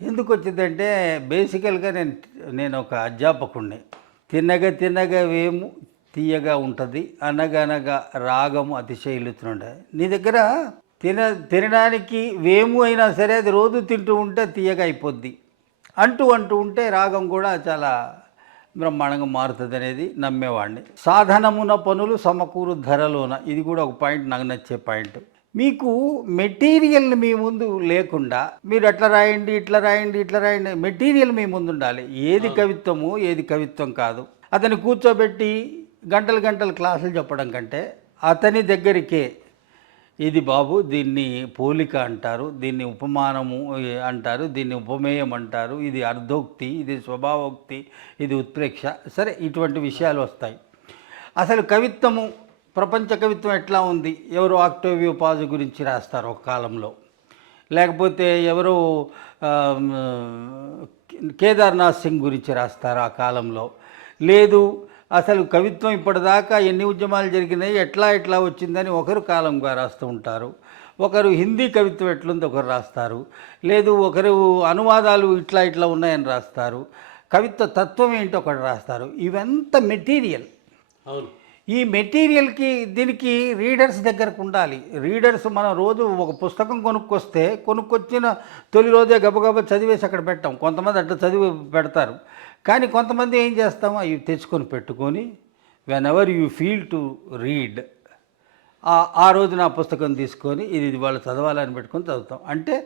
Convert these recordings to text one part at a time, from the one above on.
ఎందుకు వచ్చిందంటే బేసికల్గా నేను ఒక అధ్యాపకుడిని. తిన్నగా తిన్నగా వేము తీయగా ఉంటుంది, అనగనగా రాగము అతిశయిల్లుతుండే. నీ దగ్గర తినడానికి వేము అయినా సరే అది రోజు తింటూ ఉంటే తీయగా అయిపోద్ది. అంటూ ఉంటే రాగం కూడా చాలా బ్రహ్మాండంగా మారుతుందనేది నమ్మేవాడిని. సాధనమున పనులు సమకూరు ధరలోన, ఇది కూడా ఒక పాయింట్, నాకు నచ్చే పాయింట్. మీకు మెటీరియల్ మీ ముందు లేకుండా మీరు అట్లా రాయండి, ఇట్లా రాయండి, ఇట్లా రాయండి, మెటీరియల్ మీ ముందు ఉండాలి. ఏది కవిత్వము, ఏది కవిత్వం కాదు. అతన్ని కూర్చోబెట్టి గంటలు గంటలు క్లాసులు చెప్పడం కంటే అతని దగ్గరికే, ఇది బాబు దీన్ని పోలిక అంటారు, దీన్ని ఉపమానము అంటారు, దీన్ని ఉపమేయం అంటారు, ఇది అర్ధోక్తి, ఇది స్వభావోక్తి, ఇది ఉత్ప్రేక్ష, సరే ఇటువంటి విషయాలు వస్తాయి. అసలు కవిత్వము, ప్రపంచ కవిత్వం ఎట్లా ఉంది? ఎవరు ఆక్టోవియో పాజు గురించి రాస్తారు ఒక కాలంలో, లేకపోతే ఎవరో కేదార్నాథ్ సింగ్ గురించి రాస్తారు ఆ కాలంలో. లేదు, అసలు కవిత్వం ఇప్పటిదాకా ఎన్ని ఉద్యమాలు జరిగినాయి, ఎట్లా వచ్చిందని ఒకరు కాలంగా రాస్తూ ఉంటారు. ఒకరు హిందీ కవిత్వం ఎట్లుంది ఒకరు రాస్తారు. లేదు, ఒకరు అనువాదాలు ఇట్లా ఉన్నాయని రాస్తారు. కవిత్వ తత్వం ఏంటో ఒకటి రాస్తారు. ఇవంతా మెటీరియల్. అవును. ఈ మెటీరియల్కి దీనికి రీడర్స్ దగ్గరకు ఉండాలి. రీడర్స్, మనం రోజు ఒక పుస్తకం కొనుక్కొచ్చిన తొలి రోజే గబగబా చదివేసి అక్కడ పెట్టాం. కొంతమంది అట్లా చదివి పెడతారు. కానీ కొంతమంది ఏం చేస్తాము, అవి తెచ్చుకొని పెట్టుకొని when ever you feel to read, ఆ రోజు నా పుస్తకం తీసుకొని ఇది వాళ్ళు చదవాలని పెట్టుకొని చదువుతాం. అంటే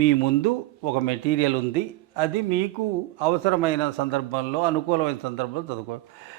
మీ ముందు ఒక మెటీరియల్ ఉంది, అది మీకు అవసరమైన సందర్భంలో, అనుకూలమైన సందర్భంలో చదువుకో.